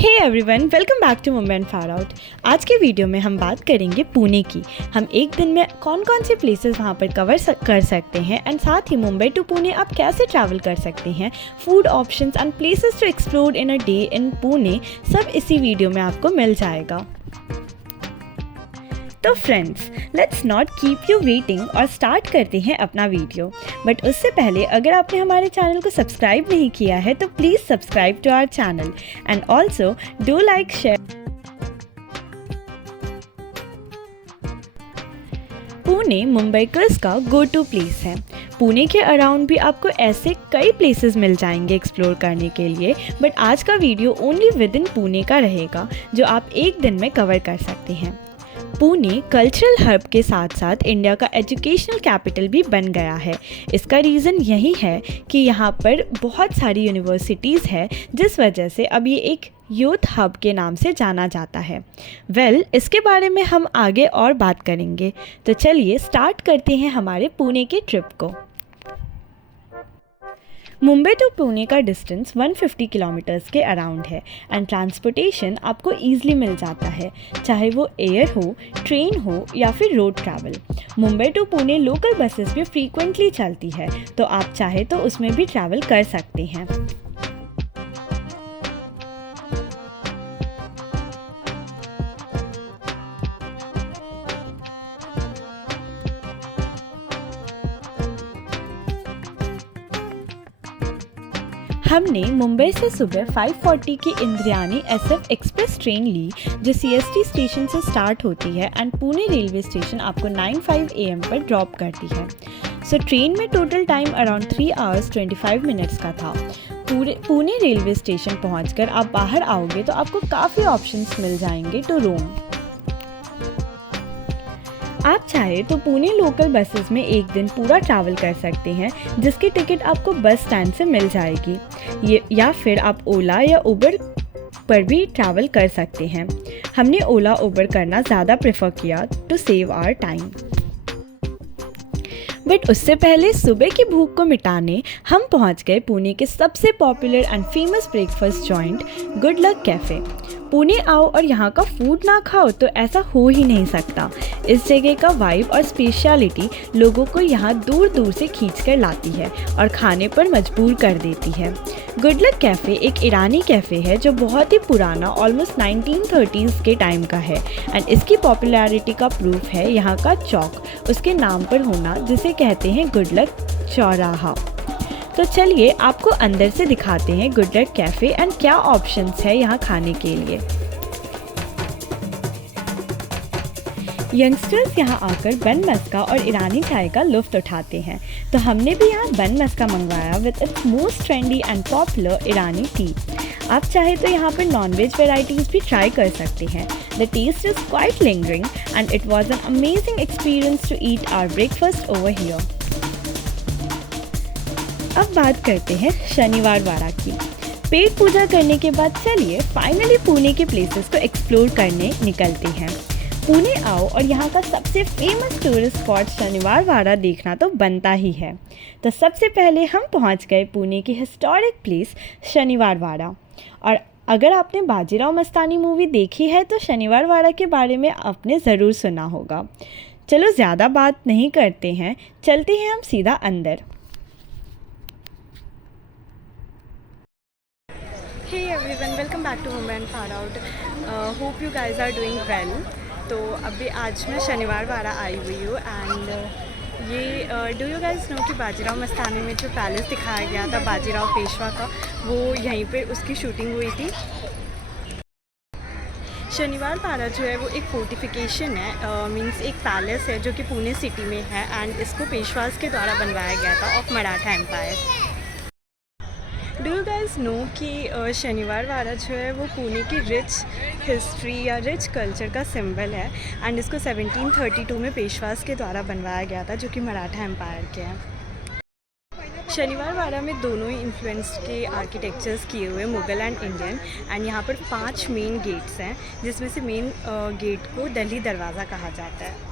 Hey everyone, welcome back to Mumbai and far out. आज के video में हम बात करेंगे पुणे की। हम एक दिन में कौन कौन से प्लेसेस वहाँ पर कवर कर सकते हैं एंड साथ ही मुंबई टू पुणे आप कैसे ट्रैवल कर सकते हैं, food options and places to explore in a day in Pune, सब इसी वीडियो में आपको मिल जाएगा। तो friends, let's not keep you waiting और स्टार्ट करते हैं अपना वीडियो। बट उससे पहले अगर आपने हमारे चैनल को सब्सक्राइब नहीं किया है तो please subscribe to our channel and also do like share. Pune Mumbaikars का गो टू प्लेस है। पुणे के अराउंड भी आपको ऐसे कई प्लेसेस मिल जाएंगे एक्सप्लोर करने के लिए, बट आज का video only with in Pune का रहेगा जो आप एक दिन में कवर कर सकते हैं। पुणे कल्चरल हब के साथ साथ इंडिया का एजुकेशनल कैपिटल भी बन गया है। इसका रीज़न यही है कि यहाँ पर बहुत सारी यूनिवर्सिटीज़ है, जिस वजह से अब ये एक यूथ हब के नाम से जाना जाता है। इसके बारे में हम आगे और बात करेंगे। तो चलिए स्टार्ट करते हैं हमारे पुणे के ट्रिप को। मुंबई टू पुणे का डिस्टेंस 150 किलोमीटर्स के अराउंड है एंड ट्रांसपोर्टेशन आपको ईजिली मिल जाता है, चाहे वो एयर हो, ट्रेन हो या फिर road travel. Mumbai to Pune local buses भी फ्रीक्वेंटली चलती है, तो आप चाहे तो उसमें भी ट्रैवल कर सकते हैं। हमने मुंबई से सुबह 5:40 की इंद्रायणी SF एक्सप्रेस ट्रेन ली, जो CST स्टेशन से स्टार्ट होती है एंड पुणे रेलवे स्टेशन आपको 9:05 AM पर ड्रॉप करती है। सो ट्रेन में total time around 3 hours 25 minutes का था। पुणे रेलवे स्टेशन पहुंचकर आप बाहर आओगे तो आपको काफ़ी ऑप्शंस मिल जाएंगे टू रोम। आप चाहे तो पुणे लोकल बसेस में एक दिन पूरा ट्रैवल कर सकते हैं, जिसकी टिकट आपको बस स्टैंड से मिल जाएगी, या फिर आप ओला या उबर पर भी ट्रैवल कर सकते हैं। हमने ओला उबर करना ज़्यादा प्रेफर किया to save our time. But उससे पहले सुबह की भूख को मिटाने हम पहुंच गए पुणे के सबसे popular and famous breakfast joint good luck cafe. Pune आओ और यहाँ का फूड ना खाओ तो ऐसा हो ही नहीं सकता। इस जगह का वाइब और स्पेशलिटी लोगों को यहाँ दूर दूर से खींच कर लाती है और खाने पर मजबूर कर देती है। गुड लक कैफ़े एक ईरानी कैफ़े है जो बहुत ही पुराना, ऑलमोस्ट 1930s के टाइम का है एंड इसकी पॉपुलैरिटी का प्रूफ है यहाँ का चौक उसके नाम पर होना, जिसे कहते हैं गुड लक चौराहा। तो चलिए आपको अंदर से दिखाते हैं गुड लक कैफ़े एंड क्या ऑप्शंस है यहाँ खाने के लिए। यंगस्टर्स यहाँ आकर बन मस्का और ईरानी चाय का लुफ्त उठाते हैं, तो हमने भी यहाँ बन मस्का मंगवाया with its most trendy and popular Irani T. आप चाहे तो यहाँ पर नॉनवेज वेराइटीज़ भी ट्राई कर सकते हैं। The taste is quite lingering and it was an amazing experience to eat our breakfast over here. अब बात करते हैं शनिवार वाड़ा की। पेट पूजा करने के बाद चलिए फाइनली पुणे के प्लेसेस को एक्सप्लोर करने निकलते हैं। पुणे आओ और यहाँ का सबसे फेमस टूरिस्ट स्पॉट शनिवार वाड़ा देखना तो बनता ही है। तो सबसे पहले हम पहुँच गए पुणे की हिस्टोरिक प्लेस शनिवार वाड़ा। और अगर आपने बाजीराव मस्तानी मूवी देखी है तो शनिवार वाड़ा के बारे में आपने ज़रूर सुना होगा। चलो ज़्यादा बात नहीं करते हैं, चलते हैं हम सीधा अंदर। Hey everyone, welcome back to Mumbai and Far Out. Hope you guys are doing well. तो अभी आज मैं शनिवार वाड़ा आई हुई हूँ एंड ये डू यू गाइज नो कि बाजीराव मस्तानी में जो पैलेस दिखाया गया था बाजीराव पेशवा का, वो यहीं पे उसकी शूटिंग हुई थी। शनिवार वाड़ा जो है वो एक फोर्टिफिकेशन है, मींस एक पैलेस है जो कि पुणे सिटी में है एंड इसको पेशवास के द्वारा बनवाया गया था of Maratha empire. Do you guys know कि शनिवार वाड़ा जो है वो पुणे की रिच हिस्ट्री या रिच कल्चर का सिंबल है एंड इसको 1732 में पेशवास के द्वारा बनवाया गया था, जो कि मराठा एम्पायर के हैं। शनिवार वाड़ा में दोनों ही इन्फ्लुएंस के आर्किटेक्चर्स किए हुए, मुग़ल एंड इंडियन, एंड यहाँ पर 5 मेन गेट्स हैं, जिसमें से मेन गेट को दिल्ली दरवाज़ा कहा जाता है।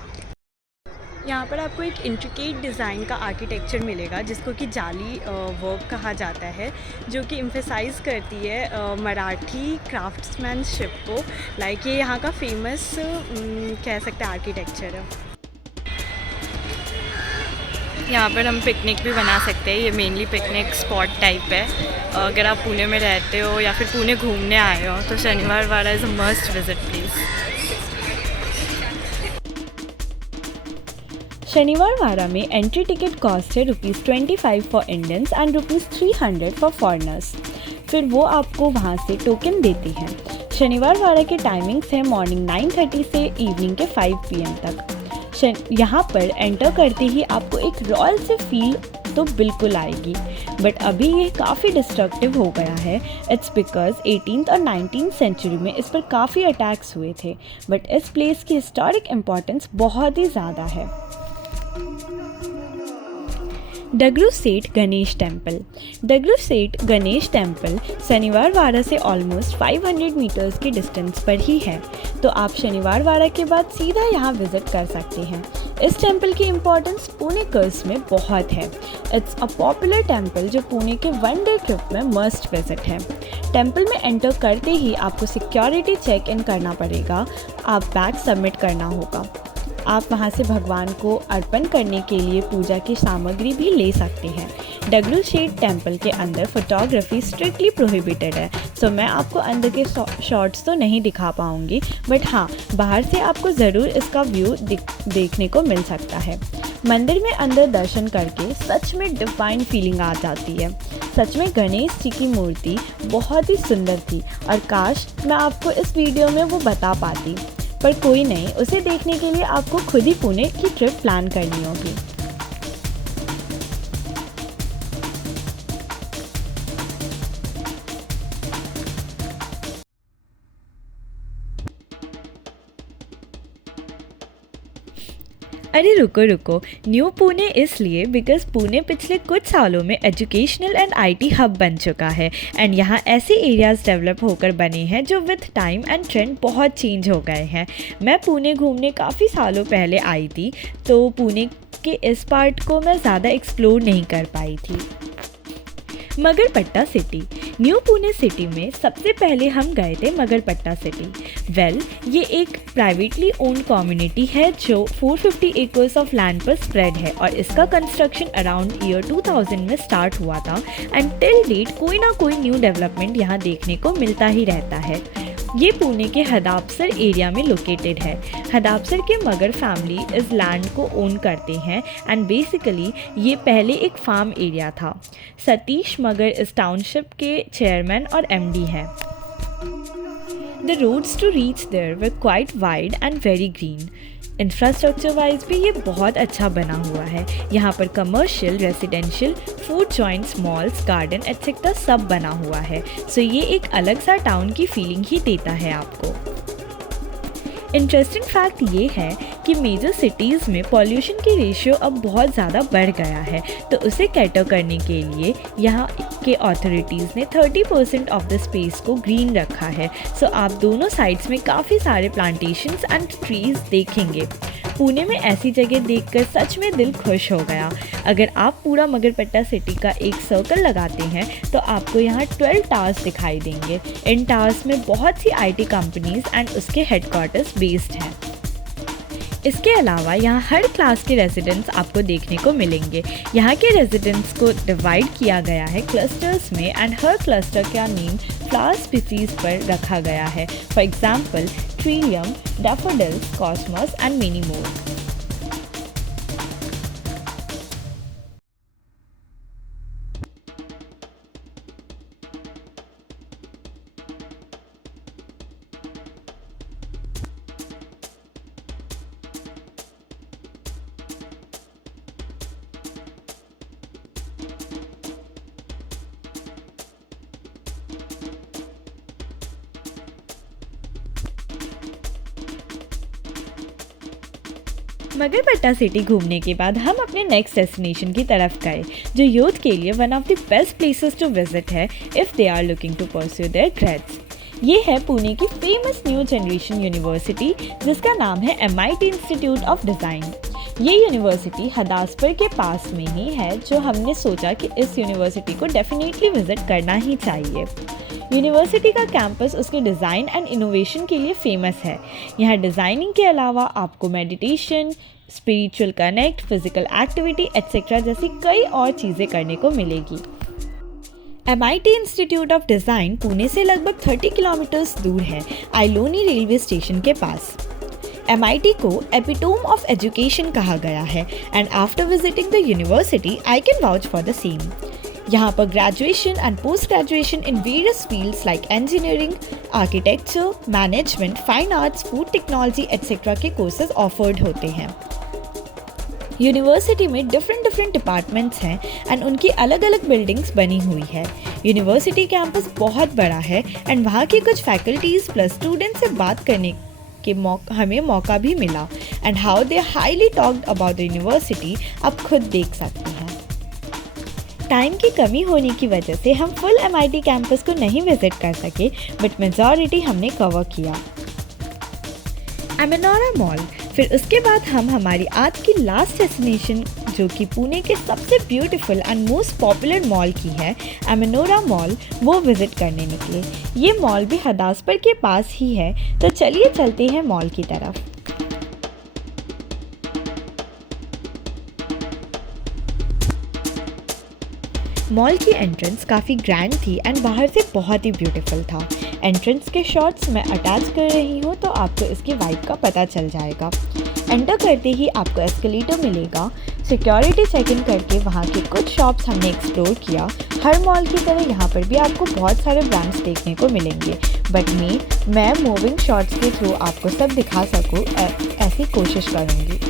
यहाँ पर आपको एक इंट्रिकेट डिज़ाइन का आर्किटेक्चर मिलेगा जिसको कि जाली वर्क कहा जाता है, जो कि एम्फेसाइज़ करती है मराठी क्राफ्ट्समैनशिप को। लाइक ये यहाँ का फेमस कह सकते हैं आर्किटेक्चर है। यहाँ पर हम पिकनिक भी बना सकते हैं। ये मेनली पिकनिक स्पॉट टाइप है। अगर आप पुणे में रहते हो या फिर पुणे घूमने आए हो तो Shaniwar Wada is a must visit place. Shaniwar Wada में एंट्री टिकट कॉस्ट है ₹25 for Indians and ₹300 for foreigners. फिर वो आपको वहाँ से टोकन देते हैं। शनिवार वाड़ा के टाइमिंग्स हैं मॉर्निंग 9:30 से इवनिंग के 5 PM तक। यहाँ पर एंटर करते ही आपको एक रॉयल से फील तो बिल्कुल आएगी, बट अभी ये काफ़ी डिस्ट्रक्टिव हो गया है। इट्स बिकॉज 18th और 19th सेंचुरी में इस पर काफ़ी अटैक्स हुए थे, बट इस प्लेस की हिस्टोरिक इम्पोर्टेंस बहुत ही ज़्यादा है। डगरू सेठ गणेश टेम्पल। डगरू सेठ गणेश टेम्पल शनिवार वाड़ा से ऑलमोस्ट 500 मीटर्स की डिस्टेंस पर ही है, तो आप शनिवार वाड़ा के बाद सीधा यहाँ विजिट कर सकते हैं। इस टेम्पल की इम्पोर्टेंस पुणेकर्स में बहुत है। इट्स अ पॉपुलर टेम्पल जो पुणे के 1 डे ट्रिप में मस्ट विजिट है। टेम्पल में एंटर करते ही आपको सिक्योरिटी चेक इन करना पड़ेगा, आप बैग सबमिट करना होगा। आप वहां से भगवान को अर्पण करने के लिए पूजा की सामग्री भी ले सकते हैं। डगरू सेठ टेम्पल के अंदर फोटोग्राफी स्ट्रिक्टली प्रोहिबिटेड है, सो मैं आपको अंदर के शॉट्स तो नहीं दिखा पाऊंगी, बट हाँ, बाहर से आपको ज़रूर इसका व्यू देखने को मिल सकता है। मंदिर में अंदर दर्शन करके सच में डिवाइन फीलिंग आ जाती है। सच में गणेश जी की मूर्ति बहुत ही सुंदर थी और काश मैं आपको इस वीडियो में वो बता पाती, पर कोई नहीं, उसे देखने के लिए आपको खुद ही पुणे की ट्रिप प्लान करनी होगी। अरे रुको, न्यू पुणे इसलिए बिकॉज पुणे पिछले कुछ सालों में एजुकेशनल एंड IT हब बन चुका है एंड यहाँ ऐसे एरियाज़ डेवलप होकर बने हैं जो विथ टाइम एंड ट्रेंड बहुत चेंज हो गए हैं। मैं पुणे घूमने काफ़ी सालों पहले आई थी, तो पुणे के इस पार्ट को मैं ज़्यादा एक्सप्लोर नहीं कर पाई थी। Magarpatta city. New Pune city में सबसे पहले हम गए थे मगरपट्टा सिटी। ये एक प्राइवेटली ओन्ड कम्युनिटी है जो 450 एकर्स ऑफ लैंड पर स्प्रेड है और इसका कंस्ट्रक्शन अराउंड ईयर 2000 में स्टार्ट हुआ था एंड टिल डेट कोई ना कोई न्यू डेवलपमेंट यहाँ देखने को मिलता ही रहता है। ये पुणे के हदापसर एरिया में लोकेटेड है। हदापसर के मगर फैमिली इस लैंड को ओन करते हैं एंड बेसिकली ये पहले एक फार्म एरिया था। सतीश मगर इस टाउनशिप के चेयरमैन और MD हैं। The roads to reach there were quite wide and very green. Infrastructure wise भी ये बहुत अच्छा बना हुआ है। यहाँ पर commercial, residential, food joints, malls, garden etcetera सब बना हुआ है, सो ये एक अलग सा टाउन की फीलिंग ही देता है आपको। इंटरेस्टिंग फैक्ट ये है कि मेजर सिटीज़ में पॉल्यूशन की रेशियो अब बहुत ज़्यादा बढ़ गया है, तो उसे कैटर करने के लिए यहाँ के अथॉरिटीज़ ने 30% ऑफ द स्पेस को ग्रीन रखा है। सो आप दोनों साइड्स में काफ़ी सारे प्लांटेशंस एंड ट्रीज़ देखेंगे। पुणे में ऐसी जगह देखकर सच में दिल खुश हो गया। अगर आप पूरा मगरपट्टा सिटी का एक सर्कल लगाते हैं तो आपको यहाँ 12 टावर्स दिखाई देंगे। इन टावर्स में बहुत सी IT कंपनीज एंड उसके हेडक्वार्टर्स बेस्ड हैं। इसके अलावा यहाँ हर क्लास के रेजिडेंट्स आपको देखने को मिलेंगे। यहाँ के रेजिडेंट्स को डिवाइड किया गया है क्लस्टर्स में एंड हर क्लस्टर का नेम फ्लावर स्पीसीज पर रखा गया है। For example Trillium, daffodils, Cosmos and many more. Magarpatta city घूमने के बाद हम अपने नेक्स्ट डेस्टिनेशन की तरफ गए, जो यूथ के लिए one of the best places to visit है if they are looking to pursue their grades. ये है पुणे की फेमस न्यू जनरेशन यूनिवर्सिटी जिसका नाम है MIT इंस्टीट्यूट ऑफ डिज़ाइन। ये यूनिवर्सिटी हदासपुर के पास में ही है, जो हमने सोचा कि इस यूनिवर्सिटी को डेफिनेटली विज़िट करना ही चाहिए। यूनिवर्सिटी का कैंपस उसके डिज़ाइन एंड इनोवेशन के लिए फेमस है। यहाँ डिज़ाइनिंग के अलावा आपको meditation, spiritual connect, physical activity etcetera जैसी कई और चीज़ें करने को मिलेगी। MIT institute of design Pune से लगभग 30 किलोमीटर्स दूर है, आइलोनी रेलवे स्टेशन के पास। MIT को एपिटोम ऑफ एजुकेशन कहा गया है and after visiting the university I can vouch for the same. यहाँ पर graduation and post graduation in various fields like engineering, architecture, management, fine arts, food technology etcetera के courses offered होते हैं। University में different departments हैं and उनकी अलग अलग बिल्डिंग्स बनी हुई है। यूनिवर्सिटी कैंपस बहुत बड़ा है एंड वहाँ की कुछ फैकल्टीज़ प्लस स्टूडेंट्स से बात करने के हमें मौका भी मिला and how they highly talked about the university आप खुद देख सकते हैं। टाइम की कमी होने की वजह से हम फुल MIT कैंपस को नहीं विजिट कर सके, बट मेजॉरिटी हमने कवर किया। एमेनोरा मॉल, फिर उसके बाद हम हमारी आज की लास्ट डेस्टिनेशन जो कि पुणे के सबसे beautiful and most popular mall की है, एमेनोरा मॉल, वो विज़िट करने निकले। ये मॉल भी हदासपुर के पास ही है, तो चलिए चलते हैं मॉल की तरफ। मॉल की एंट्रेंस काफ़ी ग्रैंड थी एंड बाहर से बहुत ही ब्यूटीफुल था। एंट्रेंस के शॉट्स मैं अटैच कर रही हूँ तो आपको इसकी वाइब का पता चल जाएगा। एंटर करते ही आपको एस्केलेटर मिलेगा। सिक्योरिटी चेक इन करके वहाँ के कुछ शॉप्स हमने एक्सप्लोर किया। हर मॉल की तरह यहाँ पर भी आपको बहुत सारे ब्रांड्स देखने को मिलेंगे, बट मैं मूविंग शॉट्स के थ्रू आपको सब दिखा सकूँ ऐसी कोशिश करूँगी।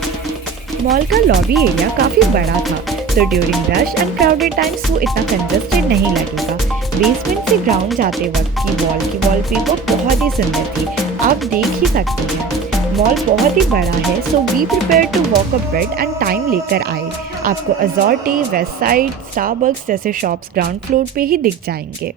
मॉल का लॉबी एरिया काफ़ी बड़ा था, तो during rush and crowded times वो इतना कंजस्टेड नहीं लगेगा। बेसमेंट से ग्राउंड जाते वक्त की वॉलपेपर बहुत ही सुंदर थी, आप देख ही सकते हैं। मॉल बहुत ही बड़ा है, so be prepared to walk a bit and time लेकर आए। आपको अजॉर्टे, वेस्ट साइड, स्टारबक्स जैसे शॉप्स ग्राउंड फ्लोर पे ही दिख जाएंगे।